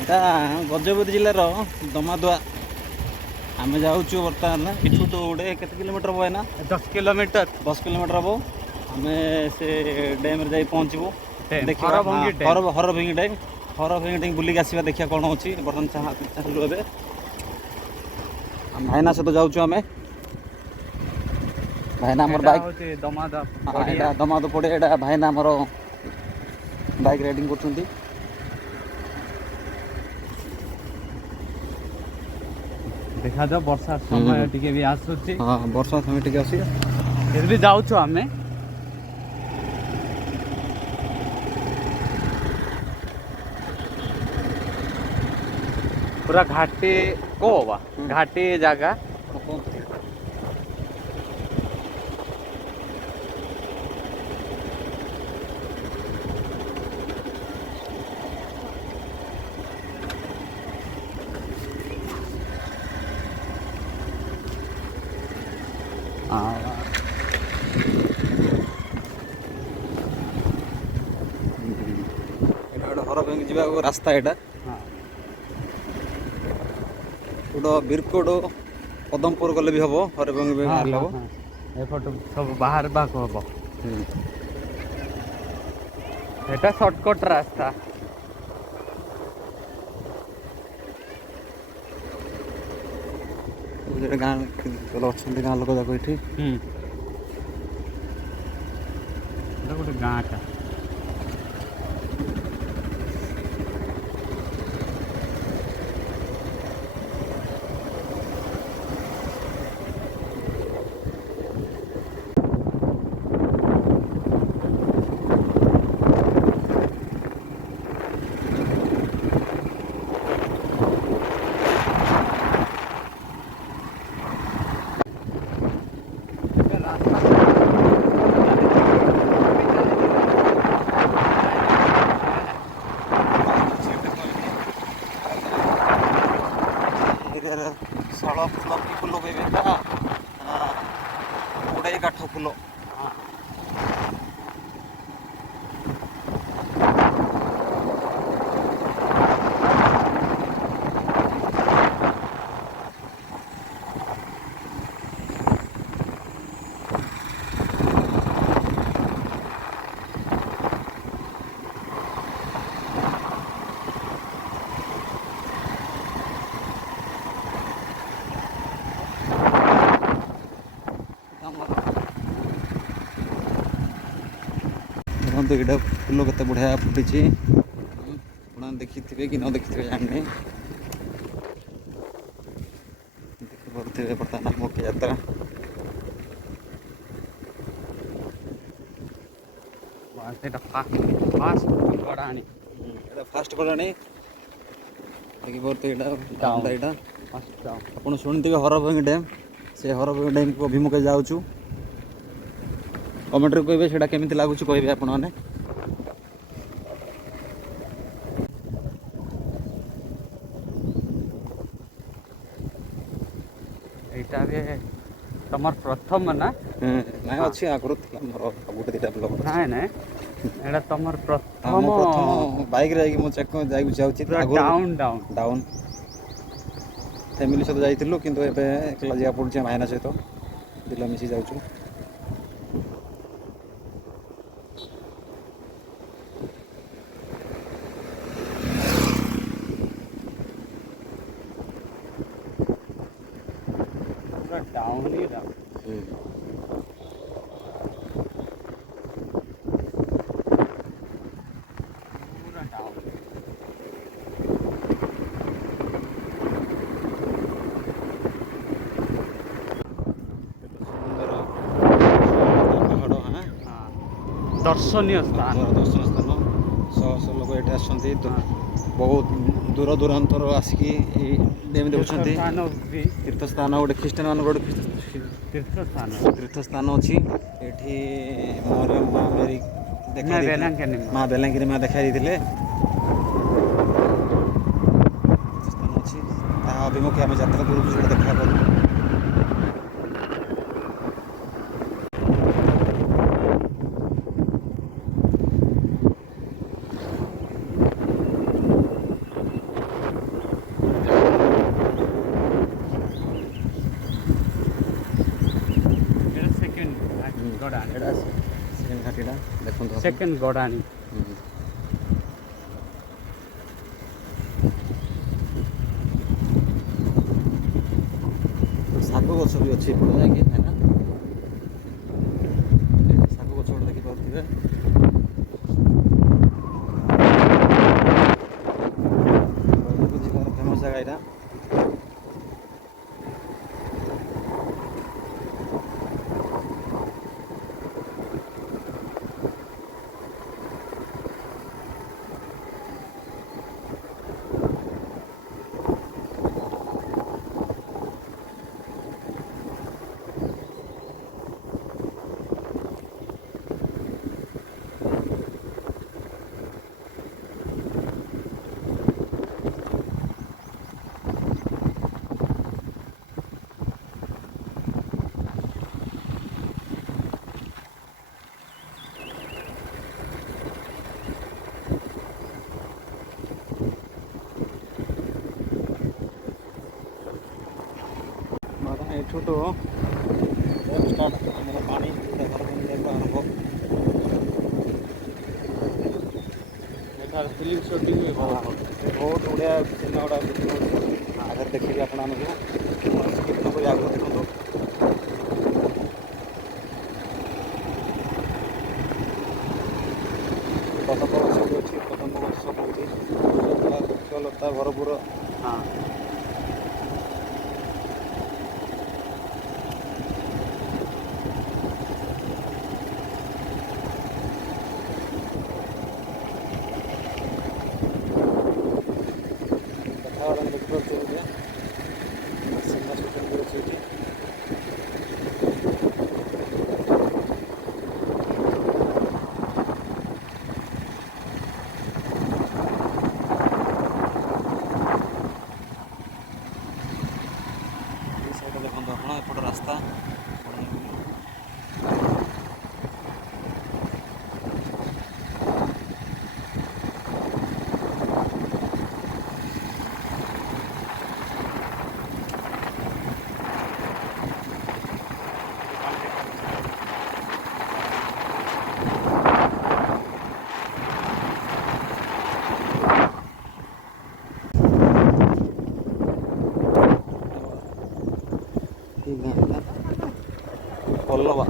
এটা ଗଜପତି ଜିଲ୍ଲାର ଦମାଦୁଆ ଆମେ ଯାଉଛୁ ବର୍ତ୍ତମାନ ଏଠୁ ତ ଗୋଟେ କେତେ କିଲୋମିଟର ହବ ଏଇନା 10 किलोमीटर 10 କିଲୋମିଟର ହବ। ଆମେ ସେ ଡ୍ୟାମ୍ରେ ଯାଇ ପହଞ୍ଚିବୁ ଦେଖିବା ହରଭଙ୍ଗି ଡ୍ୟାମ୍ ହରଭଙ୍ଗି ଡ୍ୟାମ୍ ବୁଲିକି ଆସିବା ଦେଖିବା କ'ଣ ଅଛି। ବର୍ତ୍ତମାନ ଚାଲିଲୁ ଏବେ ଭାଇନା ସହିତ ଯାଉଛୁ ଆମେ। ଭାଇନା ଆମର ବାଇକ୍ ଏଇଟା ଦମାଦୁ ପଡ଼େ ଏଇଟା ଭାଇନା ଆମର ବାଇକ୍ ରାଇଡ଼ିଂ କରୁଛନ୍ତି। देखा जाओ वर्षा समय टिके भी आसुची हाँ वर्षा समय टिके आसी फिर भी जाउछु आमे पूरा घाटी को बा घाटी जगह ହରଭଙ୍ଗି ଯିବାକୁ ରାସ୍ତା ଏଇଟା ଗୋଟେ ବିରକୋଡ଼ ପଦମପୁର ଗଲେ ବି ହବ ହରଭଙ୍ଗି ବି ବାହାରିଲେ ହବ। ଏପଟୁ ସବୁ ବାହାରବାକୁ ହବ। ଏଟା ସର୍ଟକଟ୍ ରାସ୍ତା। ଗାଁ ଅଛନ୍ତି ଗାଁ ଲୋକ ଯାକ ଏଠି ଗୋଟେ ଗାଁଟା ଶାଳ ଫୁଲ କି ଫୁଲ କହିବେ ଏଇଟା ଗୁଡ଼ାଇ କାଠ ଫୁଲ। ଦେଖନ୍ତୁ ଏଇଟା ଫୁଲ କେତେ ବଢ଼ିଆ ଫୁଟିଛି ଆପଣ ଦେଖିଥିବେ କି ନ ଦେଖିଥିବେ ଜାଣିନି। ଦେଖିପାରୁଥିବେ ବର୍ତ୍ତମାନ ମୁଖ୍ୟ ଯାତ୍ରା ଫାଷ୍ଟ ଗଲାଣି ଦେଖିପାରୁଥିବେ ଏଇଟା ଏଇଟା ଆପଣ ଶୁଣିଥିବେ ହରଭଙ୍ଗି ଡ୍ୟାମ୍ ସେ ହରଭଙ୍ଗି ଡ୍ୟାମ୍କୁ ଅଭିମୁଖେ ଯାଉଛୁ। କମେଣ୍ଟରେ କହିବେ ସେଇଟା କେମିତି ଲାଗୁଛି କହିବେ ଆପଣମାନେ। ଏଇଟା ବି ତମର ପ୍ରଥମ ନା? ନାଇଁ ଅଛି ଆଗରୁ ଥିଲା ମୋର ଗୋଟେ ଦୁଇଟା ବ୍ଲଗ। ନାଇଁ ନାଇଁ ଏଇଟା ତମର ପ୍ରଥମ ବାଇକ୍ରେ ଯାଇକି ମୁଁ ଯାଉଛି ଡାଉନ୍ ଫ୍ୟାମିଲି ସହିତ ଯାଇଥିଲୁ କିନ୍ତୁ ଏବେ ଏକଲା ଯିବାକୁ ପଡ଼ୁଛି ଭାଇନା ସହିତ ଦିଲ ମିଶି ଯାଉଛୁ। ଦର୍ଶନୀୟ ସ୍ଥାନ ଶହ ଶହ ଲୋକ ଏଠି ଆସନ୍ତି ବହୁତ ଦୂର ଦୂରାନ୍ତର ଆସିକି ଏଇ ଡ୍ୟାମ୍ ଦେଖୁଛନ୍ତି। ତୀର୍ଥସ୍ଥାନ ଗୋଟେ ଖ୍ରୀଷ୍ଟିଆନ ମାନଙ୍କର ଗୋଟେ ତୀର୍ଥସ୍ଥାନ ଅଛି ଏଠି ମା ବେଲାଙ୍ଗିରି ମା ଦେଖାଇ ଦେଇଥିଲେ ତୀର୍ଥସ୍ଥାନ ଅଛି ତାହା ଅଭିମୁଖେ ଆମେ ଯାତ୍ରା କରୁଛୁ ସେଇଟା ଦେଖା କରୁ। ସେକେଣ୍ଡ ଗଡ଼ାଣି। ଶାଗ ଗଛ ବି ଅଛି ଏପଟେ ଯାଇକି ନା, ଶାଗ ଗଛ ଗୋଟେ ଦେଖିପାରୁଥିବେ। ଯିବାର ଫେମସ୍ ଜାଗା ଏଇଟା। ଏଠୁ ତ ଷ୍ଟାର୍ଟ ଆମର ପାଣି ଘର ବନିବାକୁ ଆରମ୍ଭ। ଏଠାରେ ଫିଲ୍ମ ସୁଟିଂ ବି ବହୁତ ବହୁତ ବଢ଼ିଆ ସିନେମା ଗୁଡ଼ା ଆଗରେ ଦେଖିବି ଆପଣମାନଙ୍କୁ ସ୍କିପ୍ ନ କରି ଆଗକୁ ଦେଖନ୍ତୁ। କଦମ୍ବ ଗଛ ବି ଅଛି, କଦମ୍ବ ଗଛ ସବୁ ଅଛି, ବୃକ୍ଷଲତା ଭରପୁର। ହଁ। କଥାବାର୍ତ୍ତା ଦେଖିପାରୁଛୁ ଯେ ସିନେମା ସୁଟିଂ ବି ଅଛି ଏଠି। ସାଇଡ଼୍ ଦେଖନ୍ତୁ ଆପଣ ଏପଟ ରାସ୍ତା। ପଲ୍ଲବା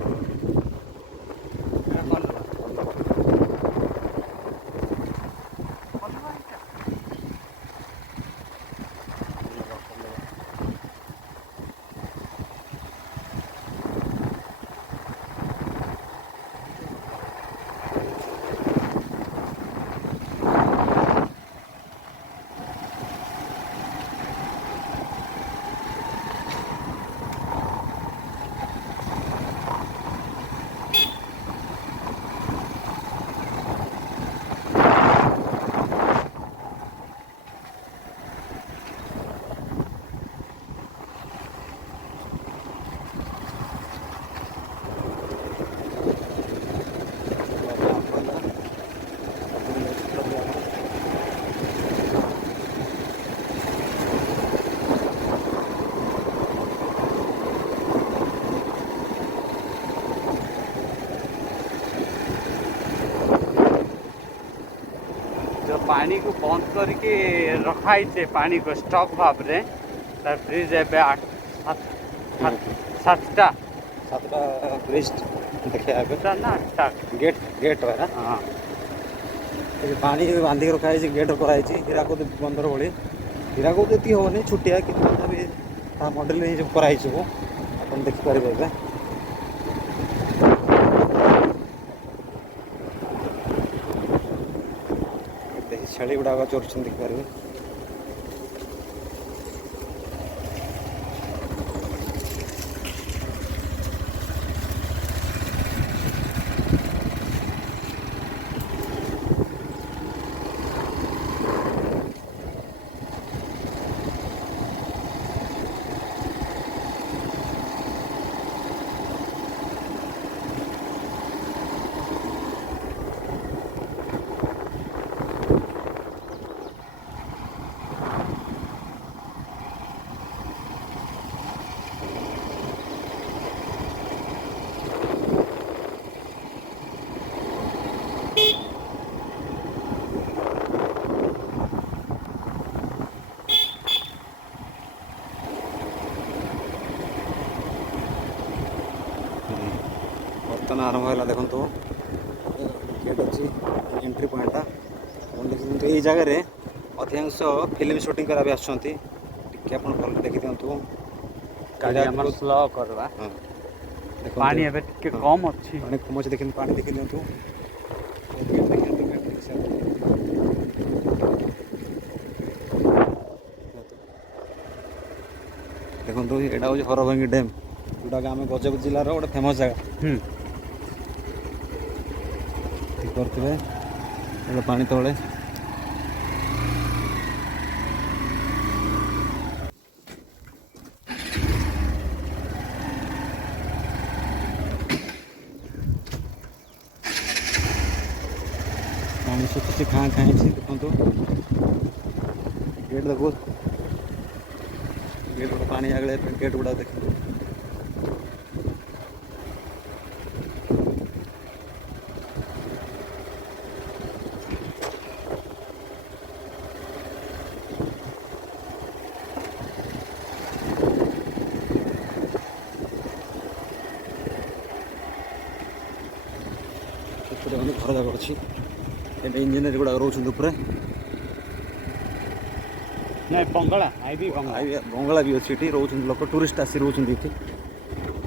जो पानी को बंद करके रखा है पानी को स्टॉक भाव रे तार ब्रिज एबे 7टा ब्रिज देखिए ना 8टा गेट है। हाँ पानी बांधिक रखाई गेट कराई हीराकुद बंदर भली हीराकुद ये हेनी छुटिया कि मडेल कराई सब आप देखिपारे ए छेली गुड़ाक चोर देखिपारे। दर्शन आरंभ है देखो तो गेट अच्छी एंट्री पॉइंटा देखते ये जगह अधिकांश फिल्म शूटिंग करा भी आसुँच भल देखी दिंतु गाड़ी हमर स्लो करवा पानी एबे के कम अछि पानी कम अच्छे देखिए पानी देखी दिंतु देखो यहाँ हूँ हरभंगी डैम जोटा आम गजपति जिलार गोटे फेमस जगह करें पानी तले पानी सुखी खाँ खाई देखो गेट देखो गेट गुड़ा पानी आगे गेट गुड़ा देख घर जाक अच्छी इंजीनियर गुड़ा रोचे ऊपर नहीं बंगला बंगला भी अच्छी ये रोच लोक टूरिस्ट आसी रोचे ये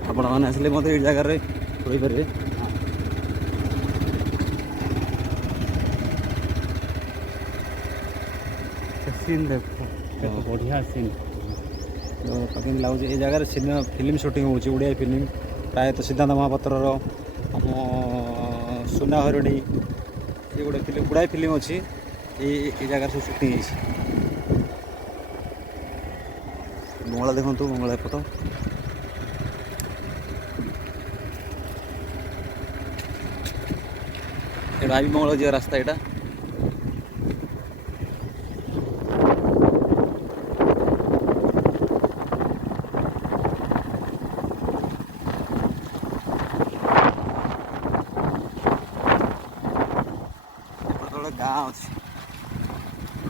आपण मैंने आसे मत ये जगार रहीपर सीन देखो बढ़िया सीन कमी लगुच ये जगार सिनेमा फिल्म शूटिंग होड़िया फिल्म प्रायतः सिद्धांत महापात्र आम सुना हरिणी ये गोटे फिल्म गुड़ाए फिल्म अच्छी ये जगार सब शूटिंग बंगला देखु बंगला एपट यहाँ भी बंगला जा रास्ता यहाँ गाँ अच्छे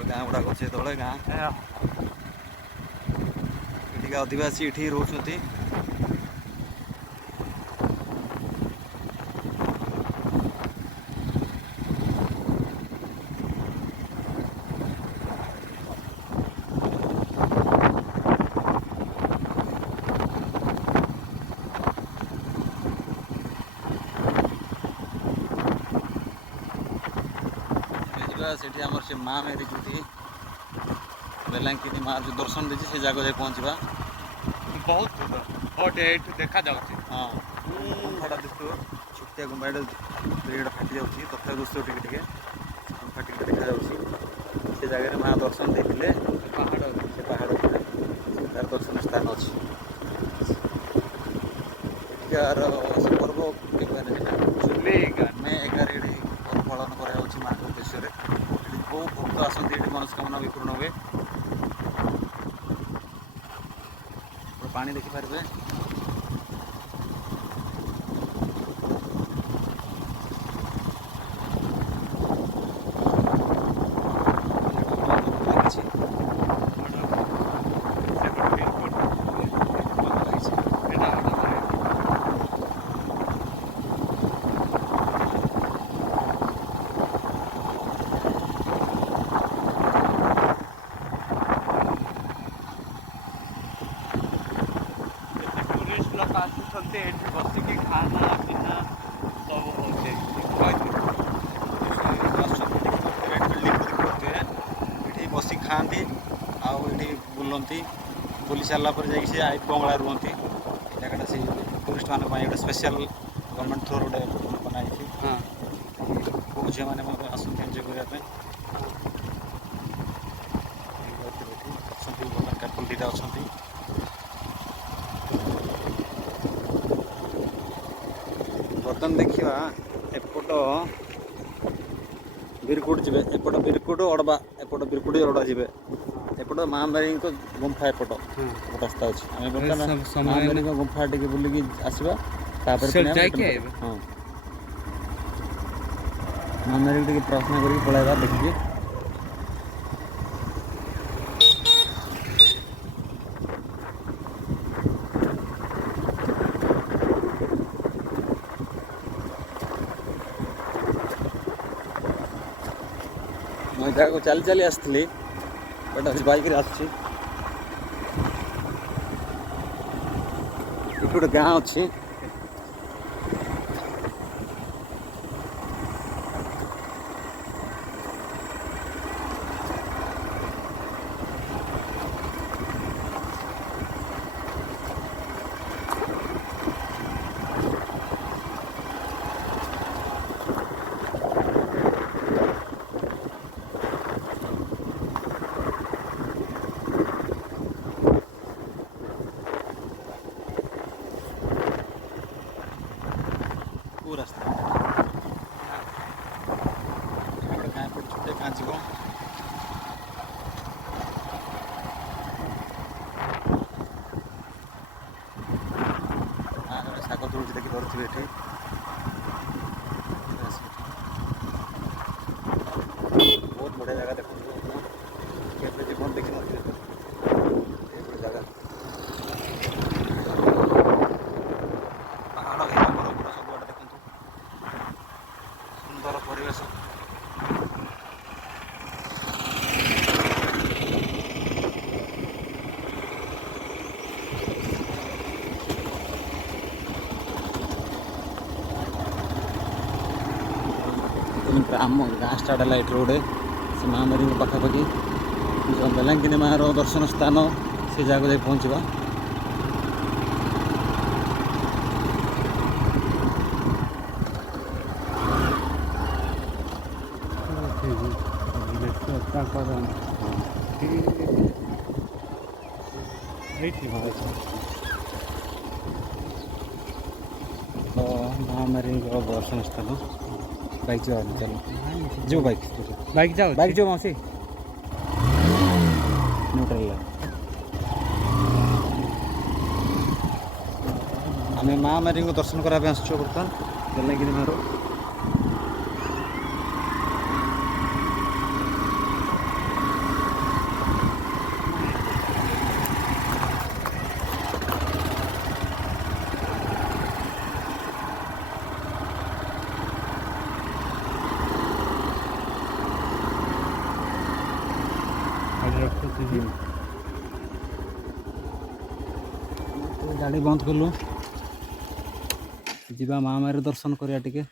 गाँ गुड़ाक अच्छे तले गाँ ये आदिवासी ये रोचती से आमर से माँ मेरी जो बेलांकिनी माँ जो दर्शन देती से जगह जाए पहुँचवा बहुत बट ये देखा जाउछि हाँ गुंफाटा देखो छुटिया गुंफा फाटी जाऊँगी तथा दृश्य टे गुंफा टे देखा जाऊँगी से जगह माँ दर्शन देते पहाड़ से पहाड़ तार दर्शन स्थान अच्छी पर्व मे 11 पर्व पालन कर माँ उद्देश्य बहुत भक्त आसती ये मनस्कामना भी पूर्ण हुए पानी देखिपारे बसिकी खाना पीना सब होते ये बस खाती आठी बुलती बुली सारापर जा बंगला रुहति जगह से टूरीस्ट मान गोटे स्पेशल गवर्नमेंट थ्रो गोटे बनाई बहुत झील मैंने आसते एंजय करने कैपल दीटा अच्छा बर्तमान देखा एपट बीरकुट जी एपट बीरकुट अड़बा एपट बीरकुट अड़बा जी एपट महामारी गुंफा एपट रास्ता अच्छे महामारी गुंफा टे बुलिकी आसवा हाँ महामारी टे प्रार्थना करके पलैबा देखिए मुझे जगह को चली चली आसती बट आज बाइक आसुच्छी गोटे गाँ अच्छी रास्ता छोटे कहाँ जीव ଶାଗ ତୁଳୁଛି ଦେଖି ଧରୁଥିବେ ଏଠି ବହୁତ ବଢ଼ିଆ ଜାଗା ଦେଖନ୍ତୁ କେବେ ଜୀବନ ଦେଖିନଥିବେ ଏଭଳି ଜାଗା ପାହାଡ଼ ସବୁଆଡ଼େ ଦେଖନ୍ତୁ ସୁନ୍ଦର ପରିବେଶ आम गाँ स्टार्ट है ये रोड से महामारी पाखापाखि जो बेलांगिनी मार दर्शन स्थान से जगह जाए पहुँचवा तो महामारी दर्शन स्थान बाइक जाओ चलो जो बाइक जाओ मौसी न्यूट्रल आम महामारी को दर्शन करने आसो बर्तमान बेलांगिनी मार गाड़ी बंद कलु जीवा महामारी दर्शन करिया टिके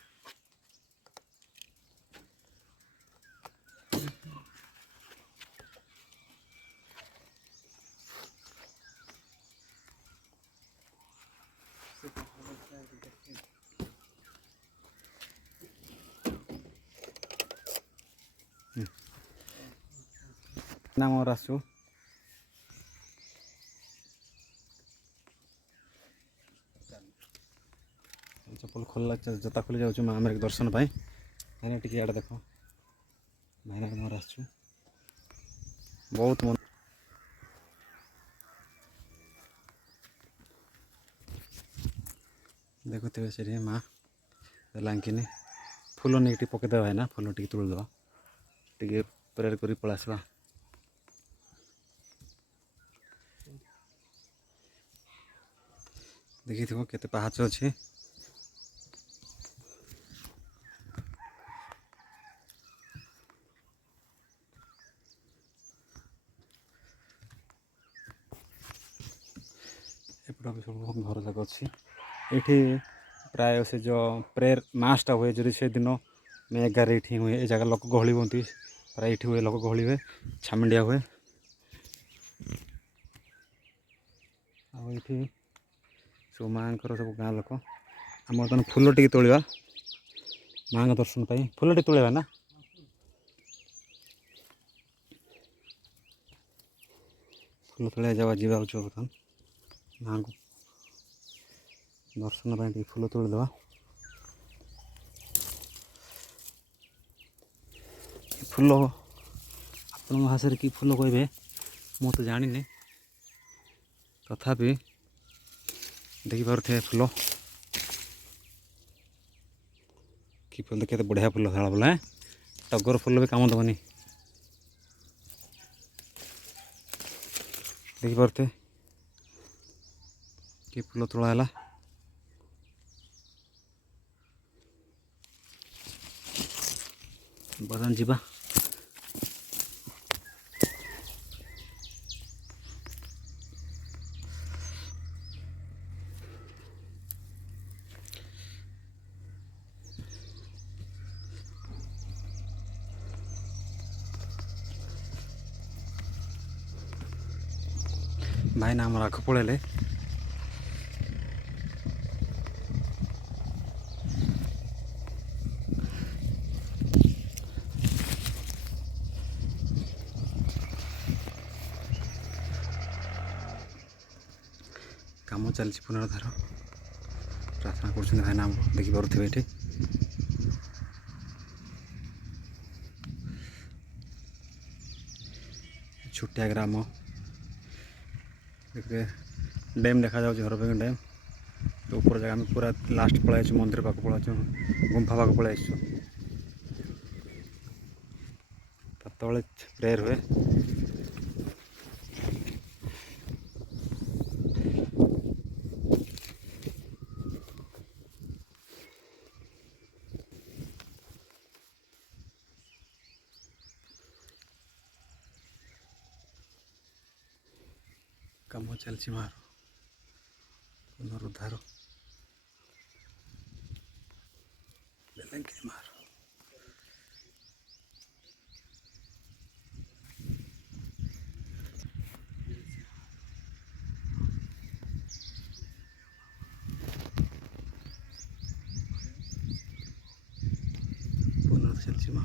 नाम और आसु चप्पल खोल जता खोली जाऊँ महामारी के दर्शन पाई भाईना टी आड़े देख भाईना मोर आस बहुत मन देखुवे से माँ बेलांगिनी फूल नहीं पकईदे भाईना फूल टी तुलद टी प्रेयर कर पलैसवा देखी थो केते पहाच अच्छी एपटा भी सब घर जाक अच्छी ये प्राय से जो प्रेयर मासटा हुए जो से दिन मे 11 ये हुए ये जगह लोक गहली हमें प्राय ये हुए लोक गहली हुए छामिंडिया हुए आठी सब माँ सब गाँ लोक आम बर्तमान फूल टी तोड़ा माँ दर्शन पाई फूल टी तोड़ा ना फूल तोड़ा जावा जी बर्तमान माँ को दर्शन पाई फूल तोड़देवा फूल आपण भाषा कि फूल कहे मु तो जानी तथापि देखी पारे फूल कि फूल देखिए बढ़िया फूल धला बोला टगर फूल भी काम दबनी देखी पारे कि फूल तोड़ा है बदान जीवा ଭାଇନା ଆମର ଆଗ ପଳେଇଲେ। କାମ ଚାଲିଛି ପୁନରୁଦ୍ଧାର। ପ୍ରାର୍ଥନା କରୁଛନ୍ତି ଭାଇନା ଆମର, ଦେଖିପାରୁଥିବେ ଏଠି। ଛୋଟିଆ ଗ୍ରାମ, ଦେଖିବେ ଡ୍ୟାମ୍ ଦେଖାଯାଉଛି, ହରବେଗ ଡ୍ୟାମ୍। ଉପର ଜାଗା ଆମେ ପୁରା ଲାଷ୍ଟ ପଳାଇ ଆସିଛୁ, ମନ୍ଦିର ପାଖକୁ ପଳାଇ ଆସିଛୁ, ଗୁମ୍ଫା ପାଖକୁ ପଳାଇ ଆସିଛୁ। ତା ତଳେ ପ୍ରେୟର ହୁଏ। କାମ ଚାଲିଛି ମାର ପୁନରୁଦ୍ଧାର। ମାର ପୁନରୁଦ୍ଧାର ଚାଲିଛି ମା।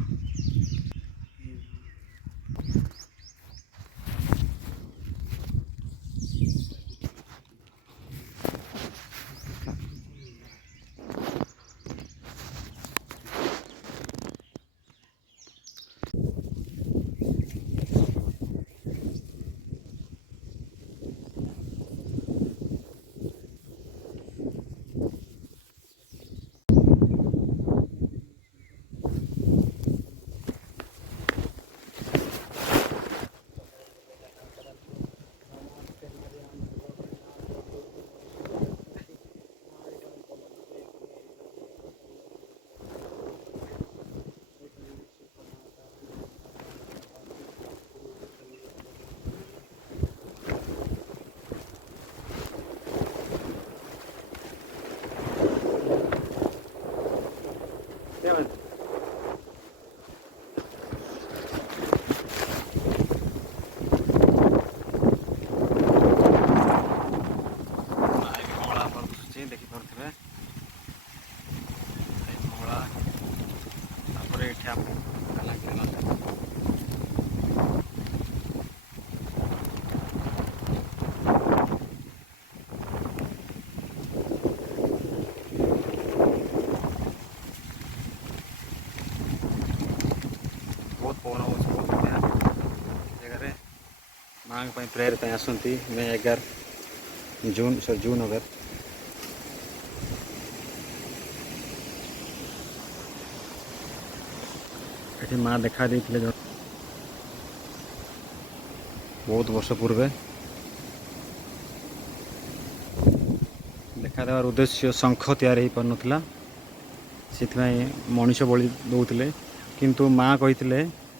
ଦେଖିପାରୁଥିବେ ମଙ୍ଗଳା, ତାପରେ ଏଠି ଆମ କାଲାଗିରି ନଦୀ। ବହୁତ ପବନ ହେଉଛି, ବହୁତ ବଢ଼ିଆ ଜାଗାରେ। ମାଙ୍କ ପାଇଁ ପ୍ରେୟର ପାଇଁ ଆସନ୍ତି ମେ 11 ଜୁନ୍ 11। ଏଠି ମା ଦେଖା ଦେଇଥିଲେ ବହୁତ ବର୍ଷ ପୂର୍ବେ। ଦେଖା ଦେବାର ଉଦ୍ଦେଶ୍ୟ ଶଙ୍ଖ ତିଆରି ହେଇପାରୁନଥିଲା, ସେଥିପାଇଁ ମଣିଷ ବଳି ଦେଉଥିଲେ। କିନ୍ତୁ ମା କହିଥିଲେ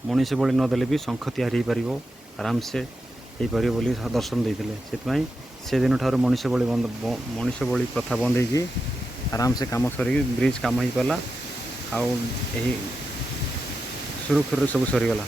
ମଣିଷ ବଳି ନଦେଲେ ବି ଶଙ୍ଖ ତିଆରି ହେଇପାରିବ, ଆରାମସେ ହେଇପାରିବ ବୋଲି ଦର୍ଶନ ଦେଇଥିଲେ। ସେଥିପାଇଁ ସେଦିନ ଠାରୁ ମଣିଷ ବଳି ପ୍ରଥା ବନ୍ଦ ହେଇକି ଆରାମସେ କାମ ସରିକି ବ୍ରିଜ୍ କାମ ହେଇପାରିଲା। ଆଉ ଏହି ସୁରୁଖୁରୁରେ ସବୁ ସରିଗଲା।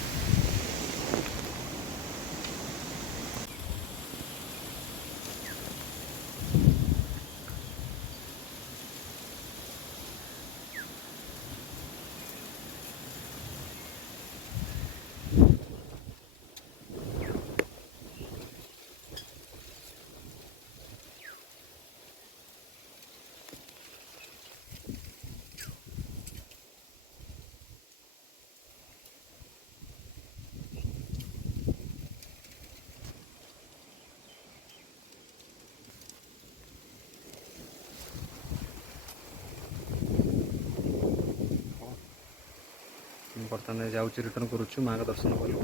ବର୍ତ୍ତମାନ ଯାଉଛି, ରିଟର୍ନ କରୁଛୁ, ମାଙ୍କ ଦର୍ଶନ କଲୁ।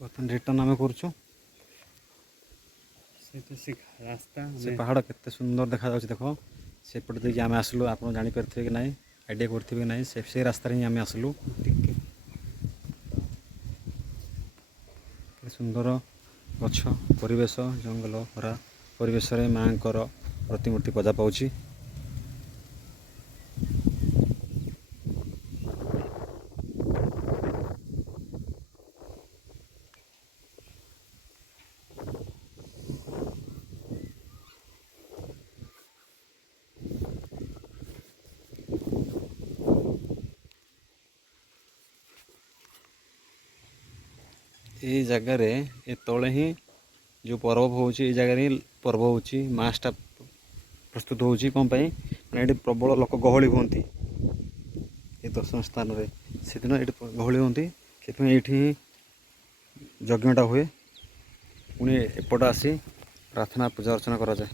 ବର୍ତ୍ତମାନ ରିଟର୍ନ ଆମେ କରୁଛୁ। ରାସ୍ତା ସେ ପାହାଡ଼ କେତେ ସୁନ୍ଦର ଦେଖାଯାଉଛି ଦେଖ। ସେପଟେ ଦେଇକି ଆମେ ଆସିଲୁ, ଆପଣ ଜାଣିପାରିଥିବେ କି ନାହିଁ, ଆଇଡ଼ିଆ କରିଥିବେ କି ନାହିଁ, ସେ ରାସ୍ତାରେ ହିଁ ଆମେ ଆସିଲୁ। କେତେ ସୁନ୍ଦର ଗଛ ପରିବେଶ, ଜଙ୍ଗଲ ଭରା ପରିବେଶରେ ମାଙ୍କର ପ୍ରତିମୂର୍ତ୍ତି ପୂଜା ପାଉଛି। ये जगार ये तले ही जो पर्व हो जगार ही पर्व हो मासटा प्रस्तुत हो कौन ये प्रबल लोक गहली हुंती ये दर्शन स्थान रे से दिन ये गहली हुंती से ये यज्ञटा हुए पुणी एपट आसी प्रार्थना पूजा अर्चना करा जाए।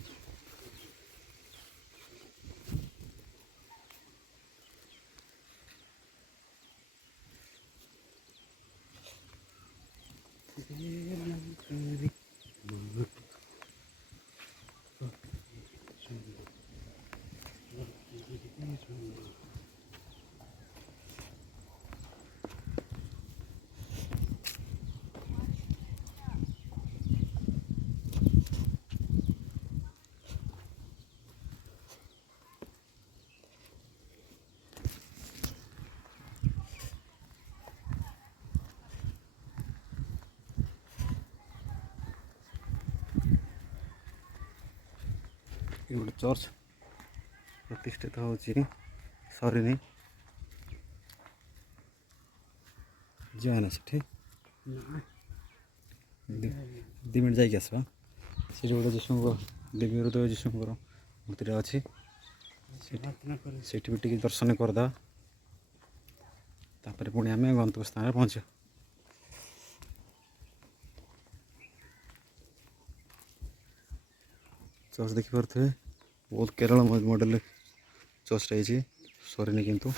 ये गोटे चर्च प्रतिष्ठित हो सरीनी जाना से दी मिनट जाकि आसवा से गोटे जीशु देवी हृदय जीशुर मूर्ति अच्छी से भी दर्शन करदे तापर पुणी आम गंतव्य स्थान पहुँचा। चर्च देखिपे बहुत केरल मॉडल चर्च रही सरीनी किंतु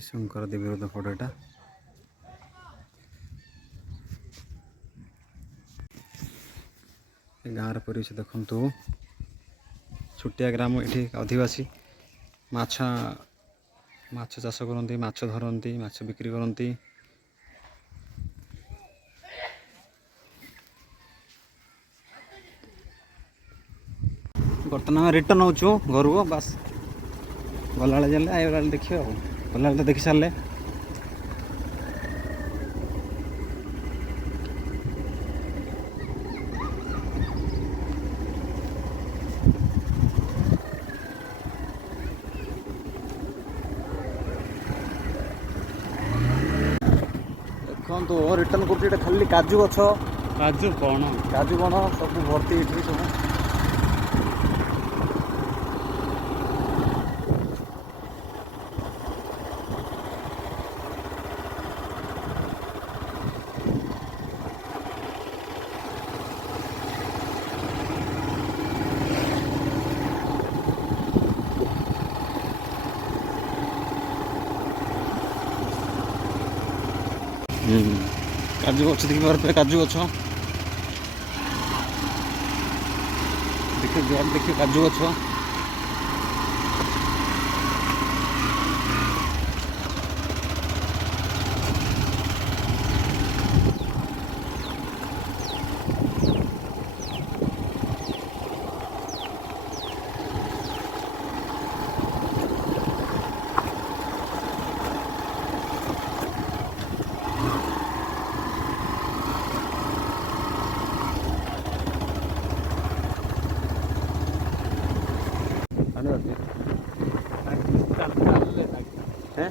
शंकर देवी हृदय फोटोटा गाँव परिवेश देखु छोटिया ग्राम ये आदिवासी माछ चाष करती माछ धरती माछ बिक्री करती बर्तमान रिटर्न हो घर को बस गला जाए आए देखिए गला देखी सारे देखो रिटर्न कर खाली काजू गछ काजू बण सब भर्ती ये सब काजू गछ देखिए पारे काजू गछ देखिए काजू गछ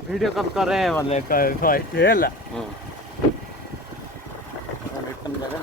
वीडियो कॉल कर रहे हैं वाले रिटर्न जगह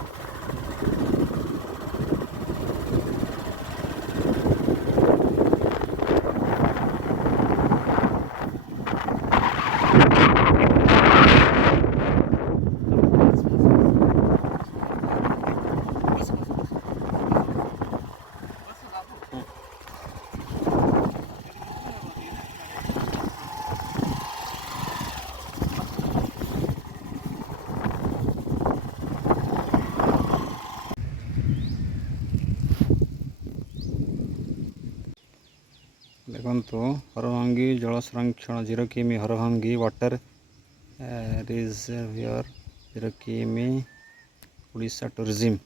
देखो हरभंगी जल संरक्षण 0 किमी हरभंगी वाटर रिजर्वियर ଯେଉଁଟାକି ଆମେ ଓଡ଼ିଶା ଟୁରିଜିମ୍